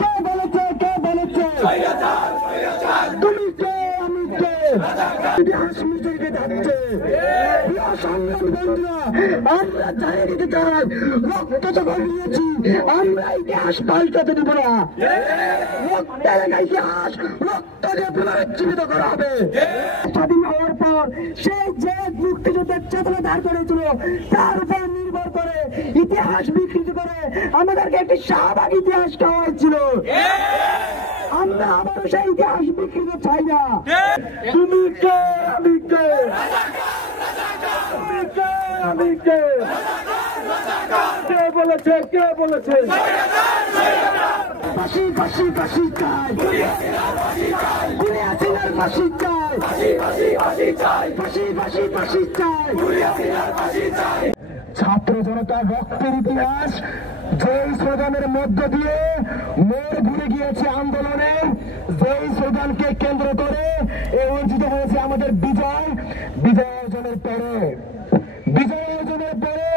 কে বলেছে তুমি কে আমি কে ইতিহাস মিশে যাচ্ছে। বন্ধুরা আমরা জানিয়ে দিতে চাই রক্ত যখন নিয়েছি আমরা ইতিহাস পাল্টাতে দেব না। রক্তের ইতিহাস রক্ত দিয়ে পুনরুজ্জীবিত করা হবে। স্বাধীন হওয়ার পর সেই যে মুক্তিযুদ্ধের চেতনা দাঁড় করেছিল তার উপর নির্ভর করে ইতিহাস বিকৃত করে আমাদেরকে একটি শাহবাগ ইতিহাস দেওয়া হয়েছিল। আমরা আবারও সেই ইতিহাস বিকৃত চাই না। তুমি কে আমি কে, তুমি কে আমি কে, কে বলেছে ফাঁসি ফাঁসি ফাঁসি চাই, গুলি হাসিনার ফাঁসি চাই, ফাঁসি ফাঁসি ফাঁসি চাই। ছাত্র জনতার রক্তের ইতিহাস যেই স্লোগানের মধ্য দিয়ে মোড় ঘুরে গিয়েছে আন্দোলনে, যেই স্লোগানকে কেন্দ্র করে অর্জিত হয়েছে আমাদের বিজয় অর্জনের পরে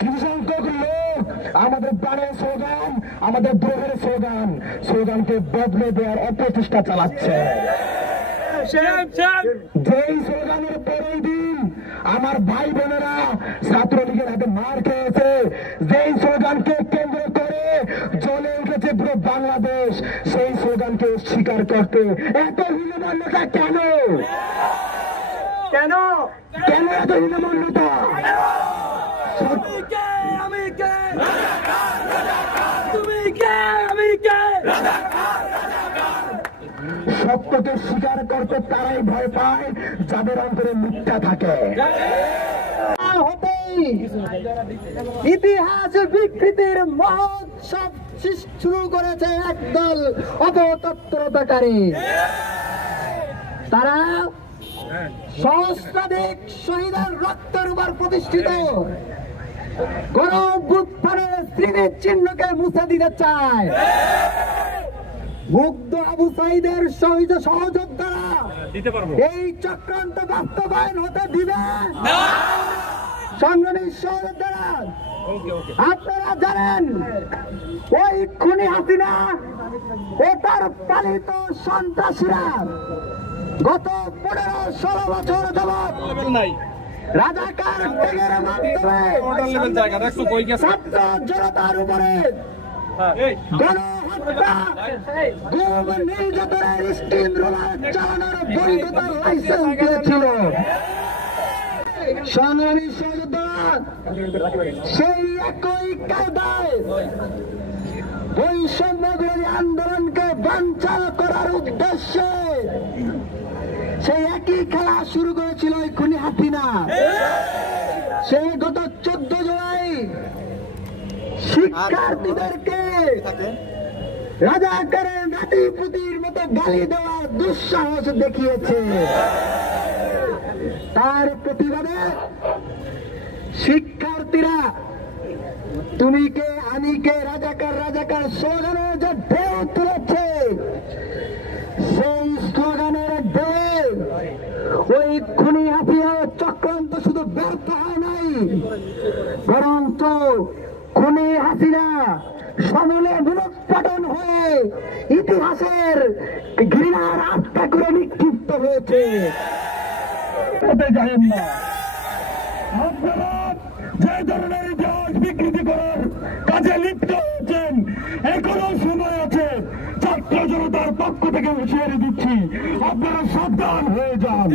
কিছু সংখ্যক লোক আমাদের প্রাণের স্লোগান, আমাদের দ্রোহের স্লোগানকে বদলে দেওয়ার অপচেষ্টা চালাচ্ছে। যেই স্লোগানের পরের দিন আমার ভাই বোনেরা ছাত্রলীগের হাতে মার খেয়েছে, যেই স্লোগানকে কেন্দ্র করে জ্বলে উঠেছে পুরো বাংলাদেশ, সেই স্লোগানকে স্বীকার করতে এত হীনমন্যতা কেন এত হীনমন্যতা? সত্যকে স্বীকার করতে তারাই ভয় পায় যাদের অন্তরে মিথ্যা থাকে। ইতিহাস বিকৃতির মহোৎসব শুরু করেছে একদল অপতৎপরতাকারী। তারা সহস্রাধিক শহীদের রক্তের উপর প্রতিষ্ঠিত গণঅভ্যুত্থানের স্মৃতির চিহ্নকে মুছে দিতে চায়। মুগ্ধ আবু সাঈদের সহযোদ্ধারা এই চক্রান্ত বাস্তবায়ন হতে দিবে না। সংগ্রামী সহযোদ্ধারা, আপনারা জানেন ওই খুনি হাসিনা ও তার পালিত সন্ত্রাসীরা গত 15-16 বছর যাবৎ রাজাকার ত্যাগের মাধ্যমে ছাত্র জনতার উপরে গণহত্যা, গুম, নির্যাতনের স্টিম রোলার চালানোর বৈধতার লাইসেন্স দিয়েছিল। সংগ্রামী সহযোদ্ধারা সেই একই কায়দায় বৈষম্য বিরোধী আন্দোলনকে বানচাল করার উদ্দেশ্যে সেই একই খেলা শুরু করেছিল ওই খুনি হাসিনা। সে গত 14 জুলাই শিক্ষার্থীদেরকে রাজাকারের নাতিপুতির মতো গালি দেওয়ার দুঃসাহস দেখিয়েছে। তার প্রতিবাদে শিক্ষার্থীরা তুমি কে আমি কে রাজাকার স্লোগানের যে ঢেউ তুলেছে, সেই স্লোগানের ঢেউ ওই খুনি হাসিনা চক্রান্ত শুধু ব্যর্থ হয় নাই, বরঞ্চ খুনি হাসিনা সমূলে মূলোৎপাটন হয়ে ইতিহাসের ঘৃণার আত্মা করে নিক্ষিপ্ত হয়েছে। জানেন না আপনারা যে ধরনের ইতিহাস বিকৃতি করার কাজে লিপ্ত হয়েছেন, এখনো সময় আছে। ছাত্র জনতার পক্ষ থেকে হুঁশিয়ারি দিচ্ছি, আপনারা সাবধান হয়ে যান।